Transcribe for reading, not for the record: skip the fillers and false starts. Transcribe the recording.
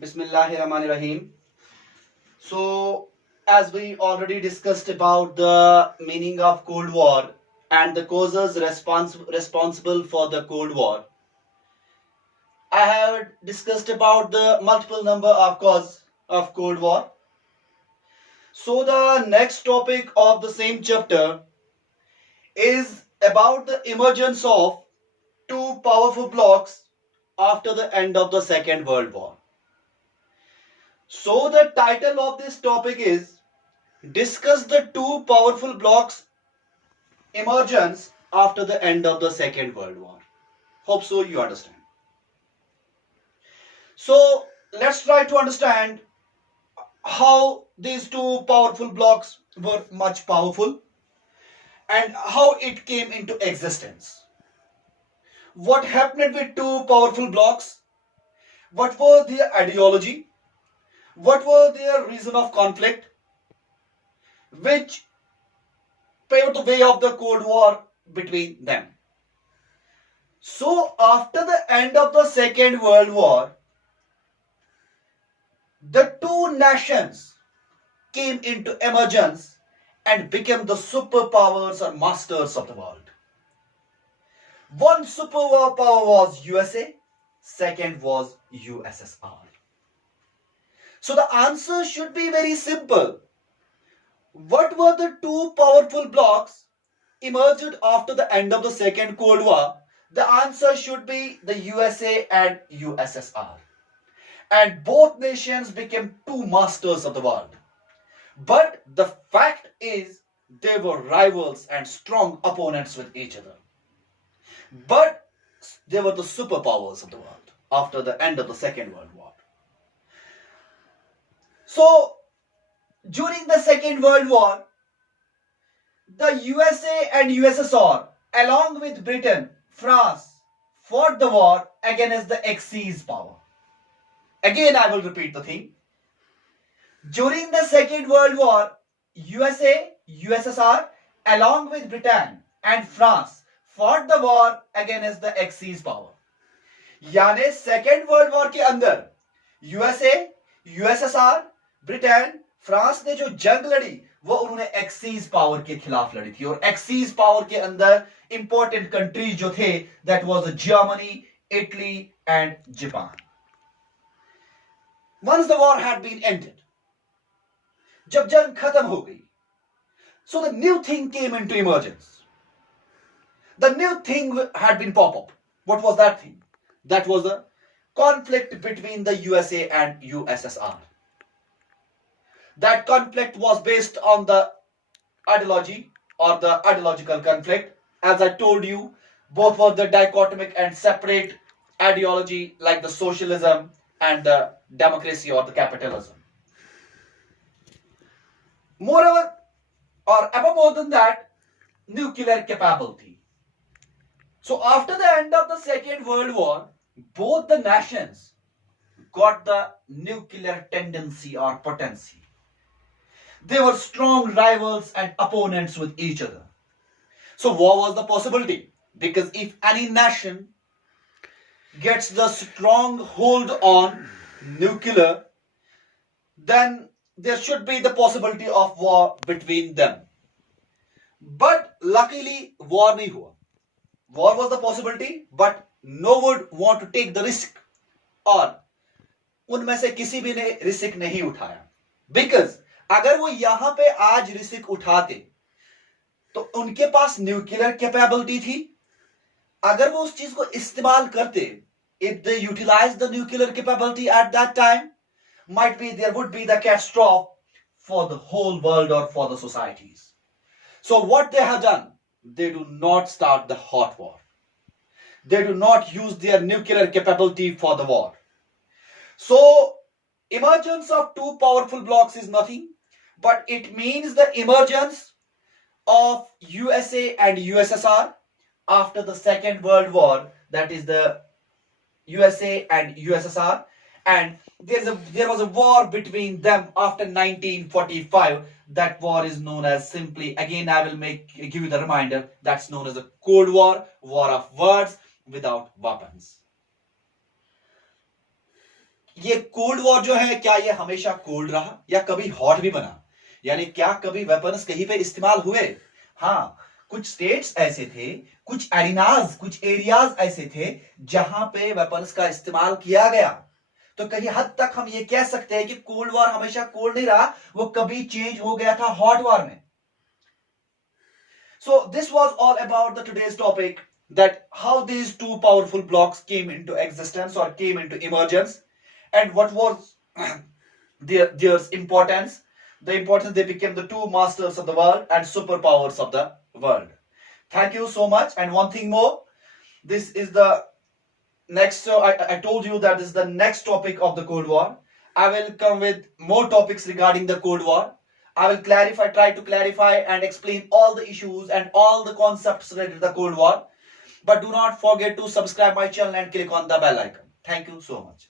Bismillahirrahmanirrahim. So, as we already discussed about the meaning of Cold War and the causes responsible for the Cold War, I have discussed about the multiple number of causes of Cold War. So, the next topic of the same chapter is about the emergence of two powerful blocs after the end of the Second World War. So, the title of this topic is Discuss the two powerful blocs emergence after the end of the Second World War. Hope so you understand. So let's try to understand how these two powerful blocs were much powerful and how it came into existence. What happened with two powerful blocs? What were their ideology? What were their reason of conflict? Which paved the way of the Cold War between them. So after the end of the Second World War, the two nations came into emergence and became the superpowers or masters of the world. One superpower was USA, second was USSR. So the answer should be very simple. What were the two powerful blocs emerged after the end of the Second Cold War? The answer should be the USA and USSR. And both nations became two masters of the world. But the fact is, they were rivals and strong opponents with each other. But they were the superpowers of the world after the end of the Second World War. So, during the Second World War, the USA and USSR, along with Britain, France, fought the war against the Axis power. Again, I will repeat the thing. During the Second World War, USA, USSR, along with Britain and France, fought the war against the Axis power. यानी second world war के अंदर USA, USSR, Britain, France ने जो जंग लड़ी वो उन्होंने axes power के खिलाफ लड़ी थी. और एक्सीज पावर के अंदर इंपॉर्टेंट कंट्रीज जो थे that was Germany, Italy and Japan. Once the war had been ended, जब जंग खत्म हो गई, so the new thing came into emergence. The new thing had been pop up. What was that thing? That was a conflict between the USA and USSR. That conflict was based on the ideology or the ideological conflict. As I told you, both were the dichotomic and separate ideology like the socialism and the democracy or the capitalism. Moreover, or above more than that, nuclear capability. So after the end of the Second World War, both the nations got the nuclear tendency or potency. They were strong rivals and opponents with each other. So war was the possibility, because if any nation gets the strong hold on nuclear, then there should be the possibility of war between them. But luckily war nahi hua. War was the possibility, but no one would want to take the risk. और उनमें से किसी भी ने risk नहीं उठाया. Because अगर वो यहां पे आज रिस्क उठाते तो उनके पास न्यूक्लियर कैपेबिलिटी थी. अगर वो उस चीज को इस्तेमाल करते, if they utilize the nuclear capability at that time, might be there would be the catastrophe for the whole world or for the societies. So what they have done, they do not start the hot war. They do not use their nuclear capability for the war. So emergence of two powerful blocs is nothing, but it means the emergence of USA and USSR after the Second World War, that is the USA and USSR, and there was a war between them after 1945. That war is known as simply, again I will give you the reminder, that's known as a Cold War, war of words without weapons. ये cold war जो है, क्या ये हमेशा cold रहा या कभी hot भी बना? यानी क्या कभी वेपन्स कहीं पे इस्तेमाल हुए? हाँ, कुछ स्टेट्स ऐसे थे, कुछ एरिनाज, कुछ एरियाज ऐसे थे जहां पे वेपन्स का इस्तेमाल किया गया। तो कहीं हद तक हम ये कह सकते हैं कि कोल्ड वॉर हमेशा कोल्ड नहीं रहा, वो कभी चेंज हो गया था हॉट वॉर में। So this was all about the today's topic, that how these two powerful blocks came into existence or came into emergence, and what was their importance. The importance, they became the two masters of the world and superpowers of the world. Thank you so much. And one thing more, this is the next. So I told you that this is the next topic of the Cold War. I will come with more topics regarding the Cold War. I will try to clarify and explain all the issues and all the concepts related to the Cold War. But do not forget to subscribe my channel and click on the bell icon. Thank you so much.